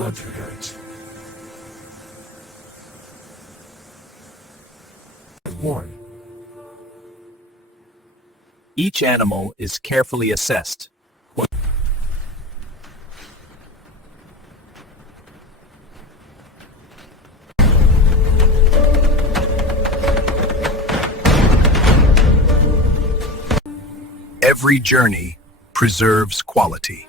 Conjugate. One. Each animal is carefully assessed. Every journey preserves quality.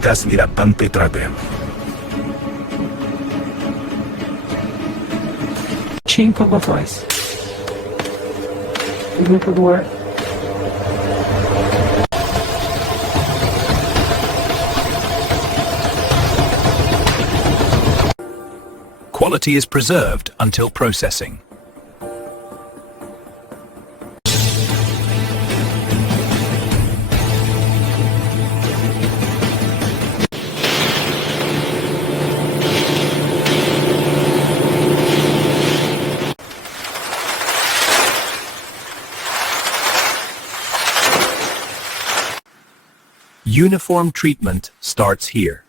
Tasmirattante tratem. 5 botões. Grupo do ar. Quality is preserved until processing. Uniform treatment starts here.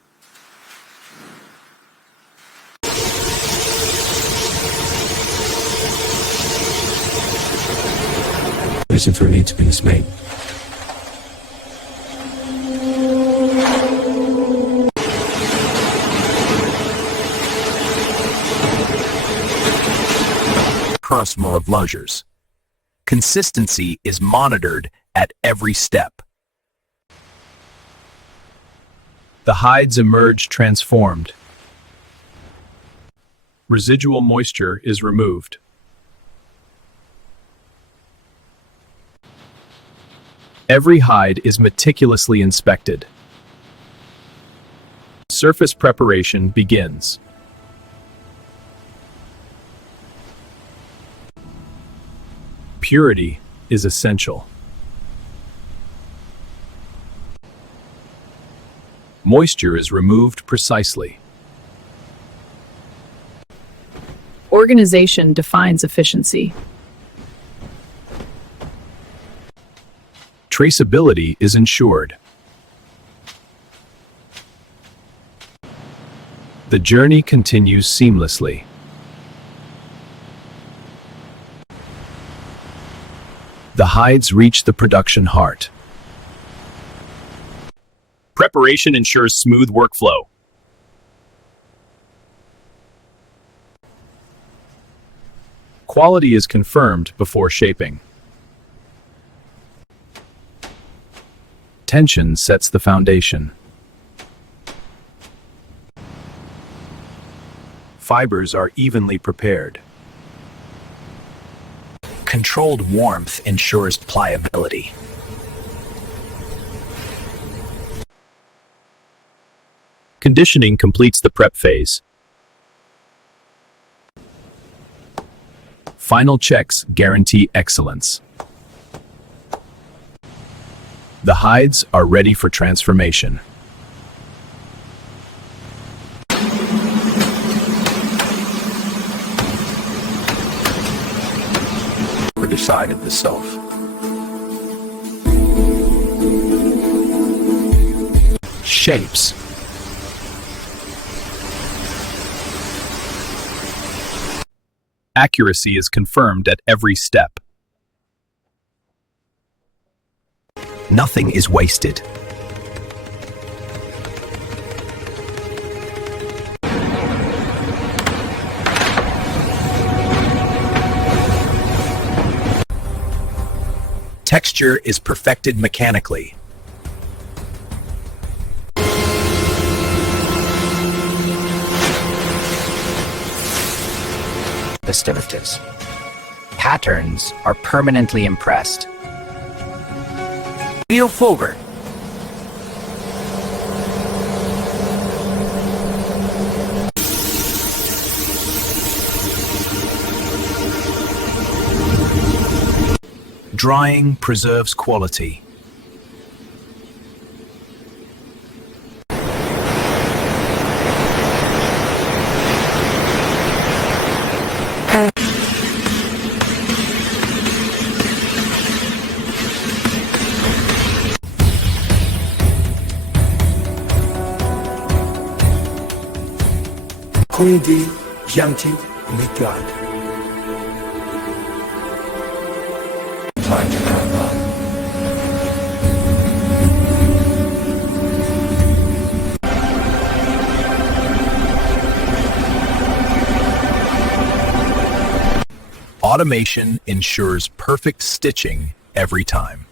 Listen for need to be dismayed. Crossmo of lungers. Consistency is monitored at every step. The hides emerge transformed. Residual moisture is removed. Every hide is meticulously inspected. Surface preparation begins. Purity is essential. Moisture is removed precisely. Organization defines efficiency. Traceability is ensured. The journey continues seamlessly. The hides reach the production heart. Preparation ensures smooth workflow. Quality is confirmed before shaping. Tension sets the foundation. Fibers are evenly prepared. Controlled warmth ensures pliability. Conditioning completes the prep phase. Final checks guarantee excellence. The hides are ready for transformation. We decided the self. Shapes. Accuracy is confirmed at every step. Nothing is wasted. Texture is perfected mechanically. Festivities. Patterns are permanently impressed. Wheel forward. Drying preserves quality. Quindi, Jiangqi, Ligad. Time to count on. Automation ensures perfect stitching every time.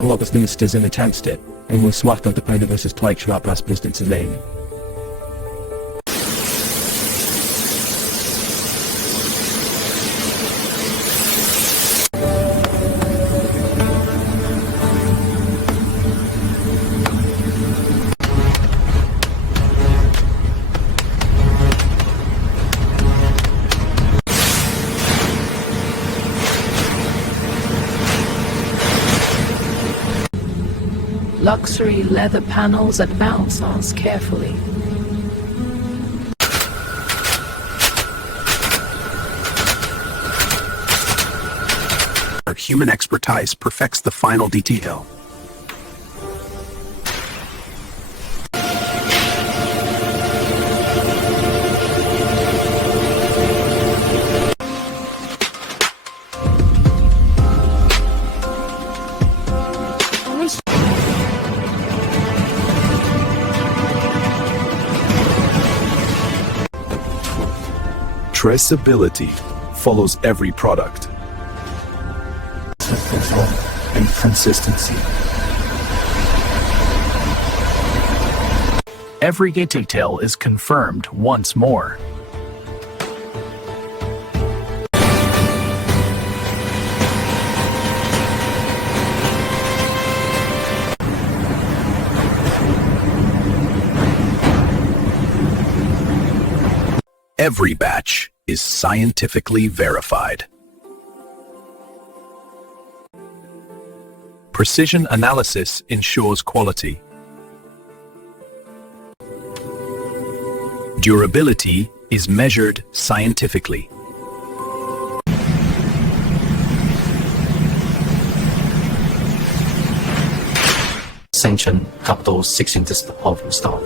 Lobos ministers in attempted, and will swat on the kind of versus like shrap as distance lane. Luxury leather panels and mounts us carefully. Our human expertise perfects the final detail. Traceability follows every product. Control and consistency. Every detail is confirmed once more. Every batch is scientifically verified. Precision analysis ensures quality. Durability is measured scientifically. Sanction capital 6 inches of staff.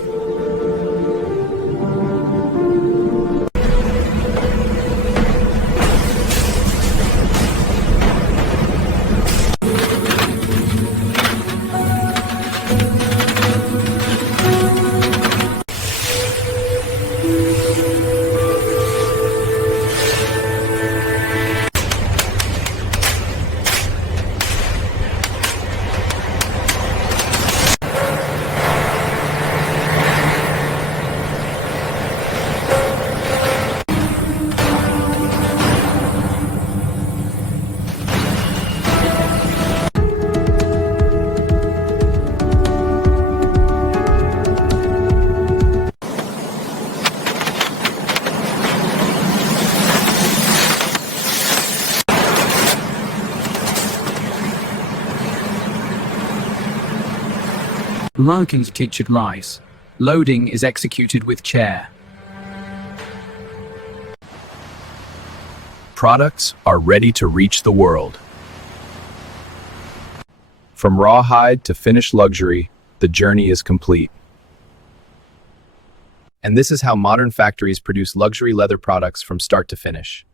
Larkin's featured rise. Loading is executed with chair. Products are ready to reach the world. From rawhide to finished luxury, the journey is complete. And this is how modern factories produce luxury leather products from start to finish.